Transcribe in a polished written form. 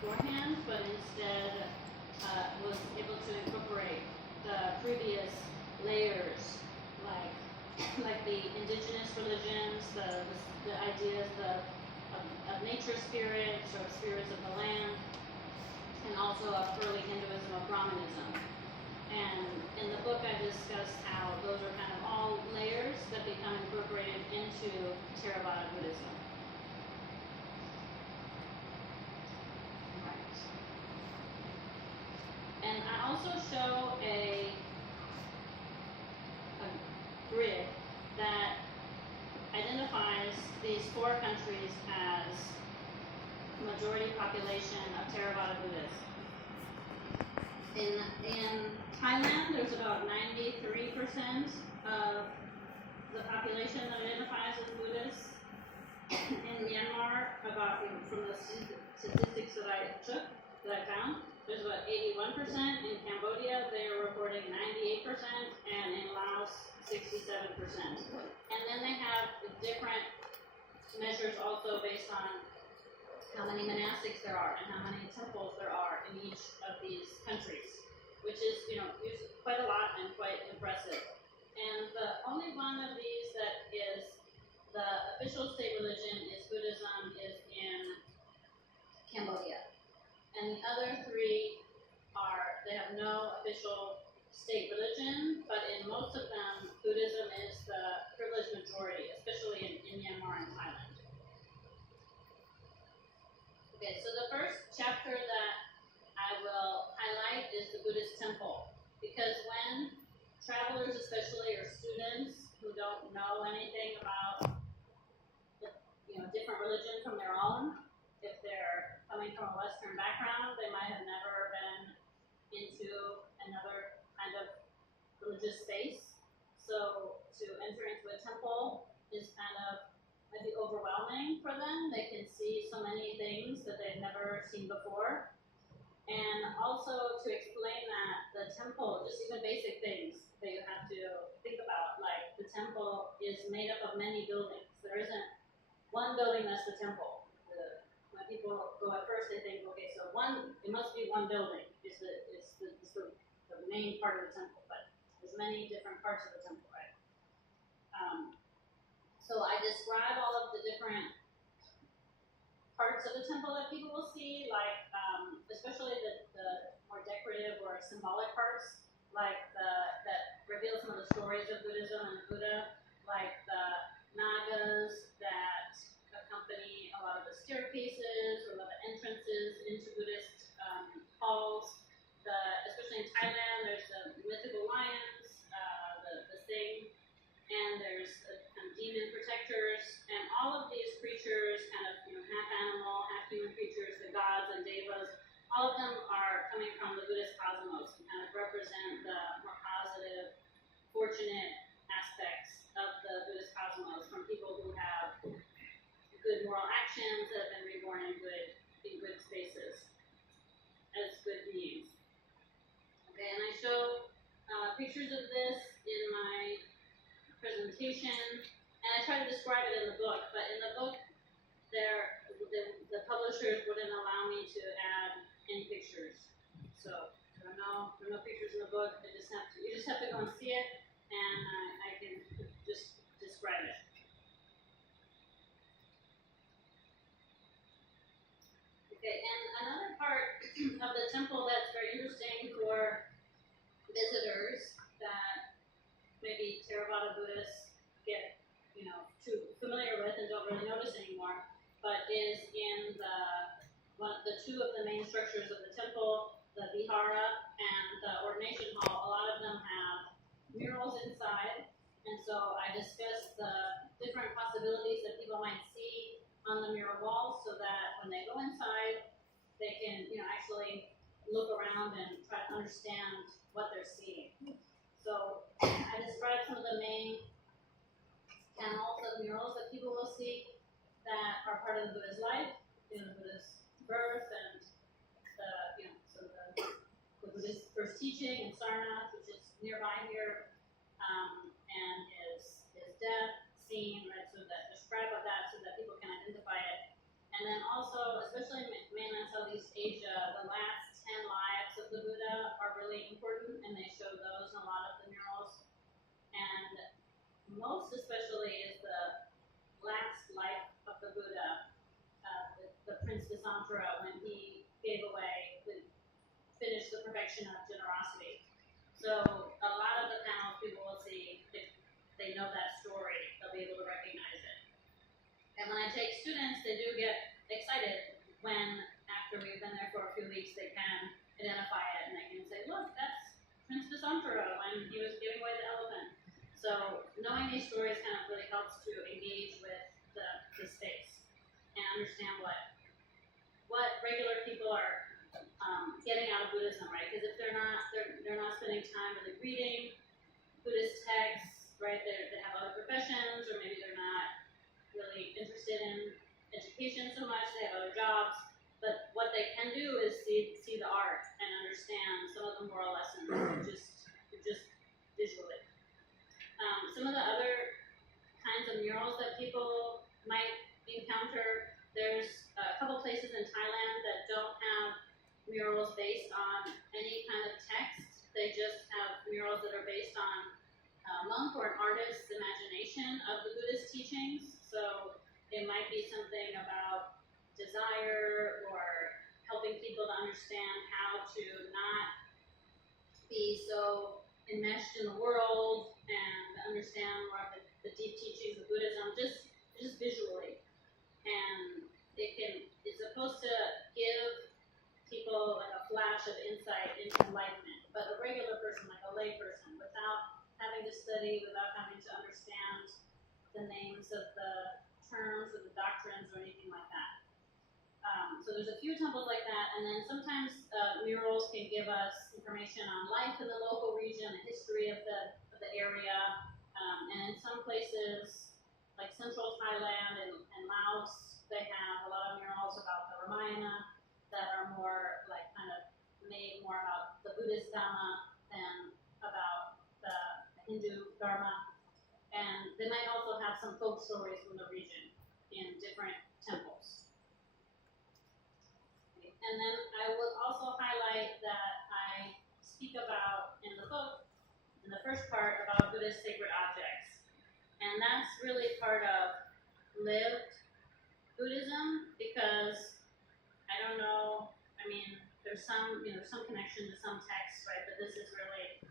beforehand, but instead was able to incorporate the previous layers, like the indigenous religions, the ideas of nature spirits or spirits of the land, and also of early Hinduism, of Brahmanism. And in the book I discuss how those are kind of all layers that become incorporated into Theravada Buddhism. Right. And I also show a grid that identifies these 4 countries as majority population of Theravada Buddhists. In Thailand, there's about 93% of the population that identifies as Buddhist. In Myanmar, from the statistics that I found, there's about 81%. In Cambodia, they are reporting 98%, and in Laos, 67%. And then they have different measures also based on how many monastics there are and how many temples there are in each of these countries, which is, is quite a lot and quite impressive. And the only one of these that is the official state religion is Buddhism is in Cambodia. And the other 3 they have no official state religion, but in most of them, Buddhism is the privileged majority, especially in Myanmar and Thailand. Okay, so the first chapter that I will highlight is the Buddhist temple, because when travelers especially, or students who don't know anything about different religion from their own, if they're coming from a Western background, they might have never been into another kind of religious space. So to enter into a temple is kind of maybe overwhelming for them. They can see so many things that they've never seen before. And also to explain that the temple, just even basic things that you have to think about, like the temple is made up of many buildings. There isn't one building that's the temple. When people go at first, they think, okay, so it must be one building is the main part of the temple, but there's many different parts of the temple, right? So I describe all of the different parts of the temple that people will see, like especially the more decorative or symbolic parts, like that reveal some of the stories of Buddhism and Buddha, like the nagas that accompany a lot of the staircases or a lot of the entrances into Buddhist halls. Especially in Thailand, there's the mythical lions, the Sing, and there's kind of demon protectors, and all of these creatures, kind of half animal, half human creatures, the gods and devas, all of them are coming from the Buddhist cosmos and kind of represent the more positive, fortunate aspects of the Buddhist cosmos from people who have good moral actions that have been reborn in good spaces as good beings. Okay, and I show pictures of this in my presentation, and I try to describe it in the book, but in the book, the publishers wouldn't allow me to add any pictures. So there are no pictures in the book. You just have to go and see it, and I can just describe it. Okay, and another part of the temple that's very interesting for visitors that maybe Theravada Buddhists get, too familiar with and don't really notice anymore, but is in the 2 of the main structures of the temple, the vihara and the ordination hall. A lot of them have murals inside, and so I discuss the different possibilities that people might see on the mural walls, so that when they go inside, they can, actually look around and try to understand what they're seeing. So I described some of the main panels of murals that people will see that are part of the Buddha's life, the Buddha's birth, and the Buddhist first teaching, and Sarnath, which is nearby here, and his death scene, right? So that describe that so that people can identify it. And then also show, especially mainland Southeast Asia, the last 10 lives of the Buddha are really important, and they show those in a lot of the murals. And most especially is the last life of the Buddha, the Prince Desantara, when he gave away, finished the perfection of generosity. So a lot of the panels people will see, if they know that story, they'll be able to recognize it. And when I take students, they do get excited when, after we've been there for a few weeks, they can identify it and they can say, look, that's Prince Desantara when he was giving away the elephant. So knowing these stories kind of really helps to engage with the space and understand what regular people are getting out of Buddhism, right? Because if they're not spending time really reading Buddhist texts, right? They have other professions, or maybe they're not really interested in education so much. They have other jobs, but what they can do is see the art and understand some of the moral lessons just visually. Some of the other kinds of murals that people might encounter, there's a couple places in Thailand that don't have murals based on any kind of text. They just have murals that are based on monk or an artist's imagination of the Buddhist teachings. So it might be something about desire or helping people to understand how to not be so enmeshed in the world and understand more of the deep teachings of Buddhism, just visually. And it's supposed to give people like a flash of insight into enlightenment, but a regular person, like a lay person, without having to study, without having to understand the names of the terms or the doctrines or anything like that. So there's a few temples like that, and then sometimes murals can give us information on life in the local region, the history of the area, and in some places, like central Thailand and Laos, they have a lot of murals about the Ramayana that are more like kind of made more about the Buddhist Dhamma than about the Hindu Dharma. And they might also have some folk stories from the region in different temples. And then I will also highlight that I speak about in the book, in the first part, about Buddhist sacred objects. And that's really part of lived Buddhism, because I don't know, I mean, there's some connection to some texts, right? But this is really